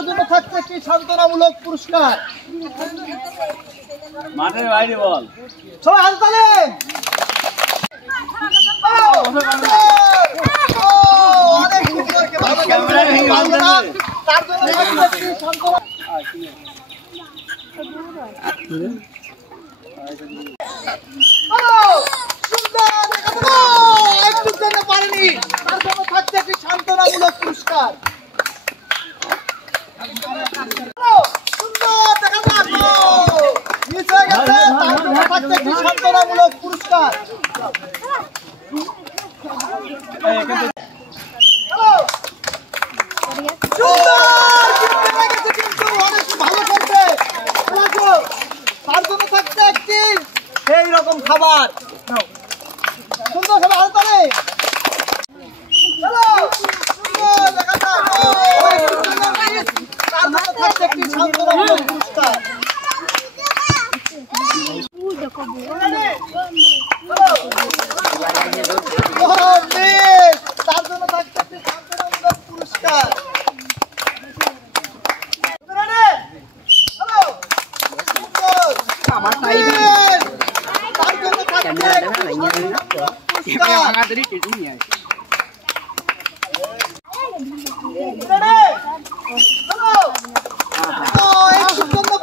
তার জন্য থাকছে একটি সান্ত্বনামূলক পুরস্কার। মাঠের বাইরে বল সবাই হাত তালে। অনেক সুন্দর তার জন্য থাকছে একটি সান্ত্বনা। একটু জানতে পারেনি তার জন্য থাকছে একটি সান্ত্বনামূলক পুরস্কার। সুন্দর দেখা যাক মিস হয়ে গেছে তার জন্য থাকছে একটি সান্ত্বনামূলক পুরস্কার। তার জন্য থাকছে একটি সেই রকম খাবার। সুন্দর সবাই হাত তালে। তার জন্য থাকছে একটি সান্ত্বনামূলক পুরস্কার। তার জন্য থাকছে একটি সান্ত্বনামূলক পুরস্কার।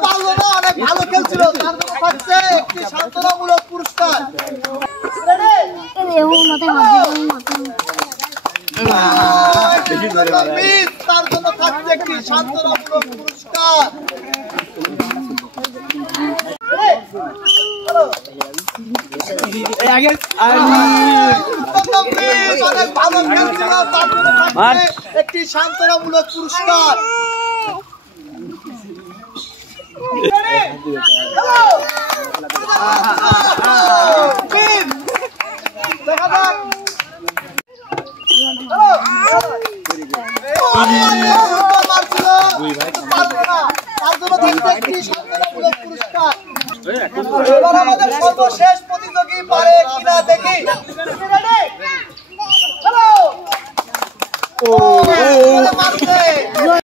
তার জন্য অনেক ভালো খেলছিল তার জন্য থাকছে একটি সান্ত্বনামূলক পুরস্কার। তার জন্য থাকছে একটি সান্ত্বনামূলক পুরস্কার। অনেক ভালো খেলছিল তার জন্য থাকছে একটি সান্ত্বনামূলক পুরস্কার। দেখা যাক তার জন্য থাকছে একটি সান্ত্বনামূলক পুরস্কার। এবার আমাদের সর্বশেষ প্রতিযোগী পারে কিনা দেখি। হ্যালো